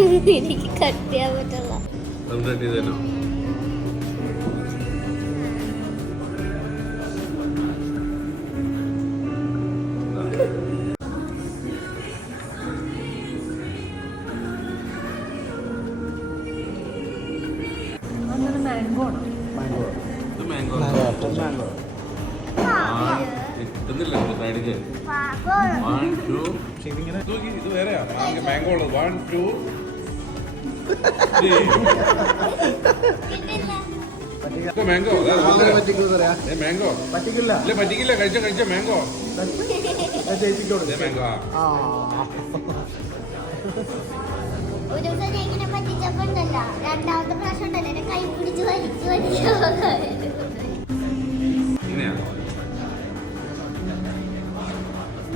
എനിക്ക് കട്ട് ചെയ്യാൻ പറ്റില്ല. ഇത് വേറെയാ മാംഗോ ഉള്ളത്. 1 2 മാംഗോ മാംഗോ പറ്റിക്കില്ല കഴിച്ച മാംഗോ മാംഗോ. ഒരു ദിവസം ഇങ്ങനെ പറ്റിച്ചപ്പോണ്ടല്ലോ, രണ്ടാമത്തെ പ്രാവശ്യം ഉണ്ടല്ലോ കൈ പിടിച്ച് വലിച്ചു ഇങ്ങനെയാ